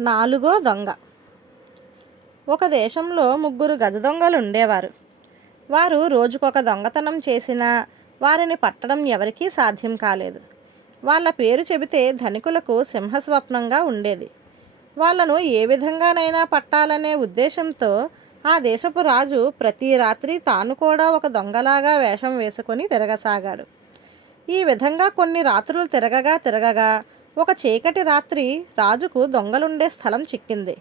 నాలుగో దొంగ. ఒక దేశంలో ముగ్గురు గజ దొంగలు ఉండేవారు వారు రోజుకొక దొంగతనం చేసినా వారిని పట్టడం ఎవరికీ సాధ్యం కాలేదు. వాళ్ళ పేరు చెబితే ధనికులకు సింహస్వప్నంగా ఉండేది. వాళ్ళను ఏ విధంగానైనా పట్టాలనే ఉద్దేశంతో ఆ దేశపు రాజు ప్రతి రాత్రి తాను కూడా ఒక దొంగలాగా వేషం వేసుకొని తిరగసాగాడు. ఈ విధంగా కొన్ని రాత్రులు తిరగగా తిరగగా ఒక చీకటి రాత్రి రాజుకు దొంగలుండే స్థలం చిక్కింది.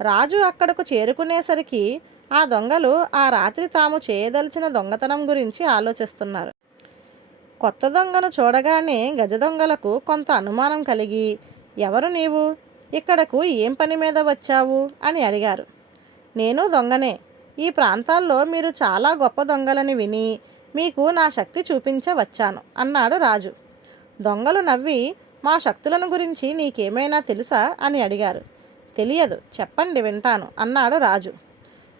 రాజు అక్కడకు చేరుకునేసరికి ఆ దొంగలు ఆ రాత్రి తాము చేయదలిచిన దొంగతనం గురించి ఆలోచిస్తున్నారు. కొత్త దొంగను చూడగానే గజ దొంగలకు కొంత అనుమానం కలిగి ఎవరు నీవు? ఇక్కడకు ఏం పని మీద వచ్చావు? అని అడిగారు. నేను దొంగనే. ఈ ప్రాంతాల్లో మీరు చాలా గొప్ప దొంగలని విని మీకు నా శక్తి చూపించవచ్చాను అన్నాడు రాజు. దొంగలు నవ్వి మా శక్తులను గురించి నీకేమైనా తెలుసా? అని అడిగారు. తెలియదు చెప్పండి వింటాను అన్నాడు రాజు.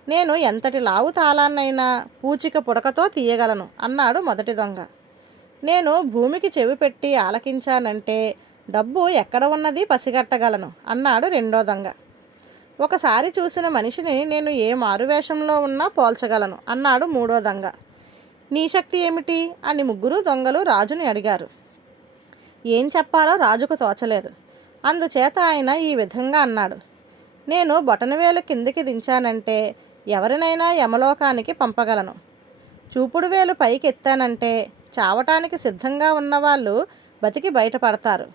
నేను ఎంతటి లావు తాళాన్నైనా పూచిక పుడకతో తీయగలను అన్నాడు మొదటి దొంగ. నేను భూమికి చెవి పెట్టి ఆలకించానంటే డబ్బు ఎక్కడ ఉన్నది పసిగట్టగలను అన్నాడు రెండో దొంగ. ఒకసారి చూసిన మనిషిని నేను ఏ మారువేషంలో ఉన్నా పోల్చగలను అన్నాడు మూడో దొంగ. నీ శక్తి ఏమిటి? అని ముగ్గురు దొంగలు రాజుని అడిగారు. ఏం చెప్పాలో రాజుకు తోచలేదు. అందుచేత ఆయన ఈ విధంగా అన్నాడు. నేను బొటనవేలు కిందికి దించానంటే ఎవరినైనా యమలోకానికి పంపగలను. చూపుడు వేలు పైకి ఎత్తానంటే చావటానికి సిద్ధంగా ఉన్నవాళ్ళు బతికి బయటపడతారు.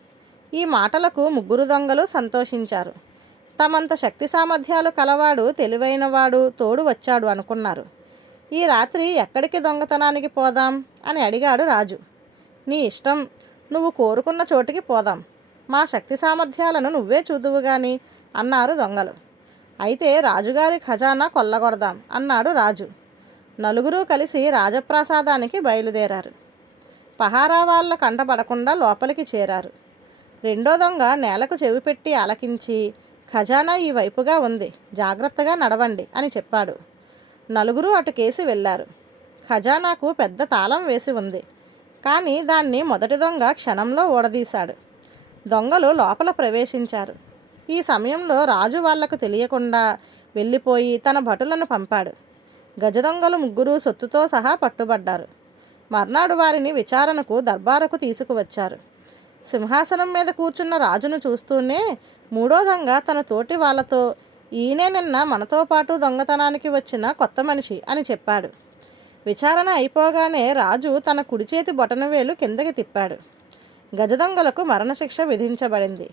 ఈ మాటలకు ముగ్గురు దొంగలు సంతోషించారు. తమంత శక్తి సామర్థ్యాలు కలవాడు తెలివైనవాడు తోడు వచ్చాడు అనుకున్నారు. ఈ రాత్రి ఎక్కడికి దొంగతనానికి పోదాం అని అడిగాడు రాజు. నీ ఇష్టం నువ్వు కోరుకున్న చోటికి పోదాం. మా శక్తి సామర్థ్యాలను నువ్వే చూదువు గాని అన్నారు దొంగలు. అయితే రాజుగారి ఖజానా కొల్లగొడదాం అన్నాడు రాజు. నలుగురు కలిసి రాజప్రాసాదానికి బయలుదేరారు. పహారా వాళ్ళ కంటపడకుండా లోపలికి చేరారు. రెండో దొంగ నేలకు చెవి పెట్టి అలకించి ఖజానా ఈ వైపుగా ఉంది జాగ్రత్తగా నడవండి అని చెప్పాడు. నలుగురు అటుకేసి వెళ్ళారు. ఖజానాకు పెద్ద తాళం వేసి ఉంది. కానీ దాన్ని మొదటి దొంగ క్షణంలో ఊడదీశాడు దొంగలు లోపల ప్రవేశించారు. ఈ సమయంలో రాజు వాళ్ళకు తెలియకుండా వెళ్ళిపోయి తన భటులను పంపాడు. గజ దొంగలు ముగ్గురు సొత్తుతో సహా పట్టుబడ్డారు. మర్నాడు వారిని విచారణకు దర్బారుకు తీసుకువచ్చారు. సింహాసనం మీద కూర్చున్న రాజును చూస్తూనే మూడో దొంగ తన తోటి వాళ్ళతో ఈయనే నిన్న మనతో పాటు దొంగతనానికి వచ్చిన కొత్త మనిషి అని చెప్పాడు. విచారణ అయిపోగానే రాజు తన కుడి చేతి బొటనవేలు కిందకి తిప్పాడు. గజదొంగలకు మరణశిక్ష విధించబడింది.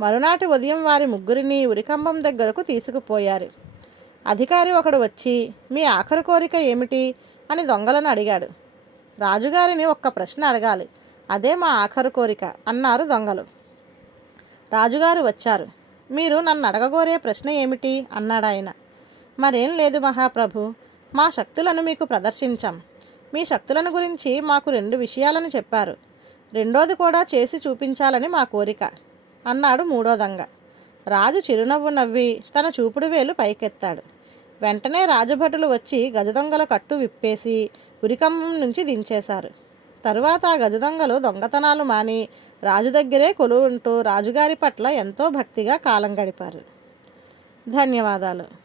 మరునాటి ఉదయం వారి ముగ్గురిని ఉరికంబం దగ్గరకు తీసుకుపోయారు. అధికారి ఒకడు వచ్చి మీ ఆఖరు కోరిక ఏమిటి? అని దొంగలను అడిగాడు. రాజుగారిని ఒక్క ప్రశ్న అడగాలి. అదే మా ఆఖరు కోరిక అన్నారు దొంగలు. రాజుగారు వచ్చారు. మీరు నన్ను అడగగోరే ప్రశ్న ఏమిటి? అన్నాడు ఆయన మరేం లేదు మహాప్రభు. మా శక్తులను మీకు ప్రదర్శించాం. మీ శక్తులను గురించి మాకు రెండు విషయాలను చెప్పారు. రెండోది కూడా చేసి చూపించాలని మా కోరిక. అన్నాడు మూడో దొంగ. రాజు చిరునవ్వు నవ్వి తన చూపుడు వేలు పైకెత్తాడు. వెంటనే రాజభటులు వచ్చి గజదొంగల కట్టు విప్పేసి ఉరికమ్మం నుంచి దించేశారు. తరువాత ఆ గజదొంగలు దొంగతనాలు మాని రాజు దగ్గరే కొలువుంటూ రాజుగారి పట్ల ఎంతో భక్తిగా కాలం గడిపారు. ధన్యవాదాలు.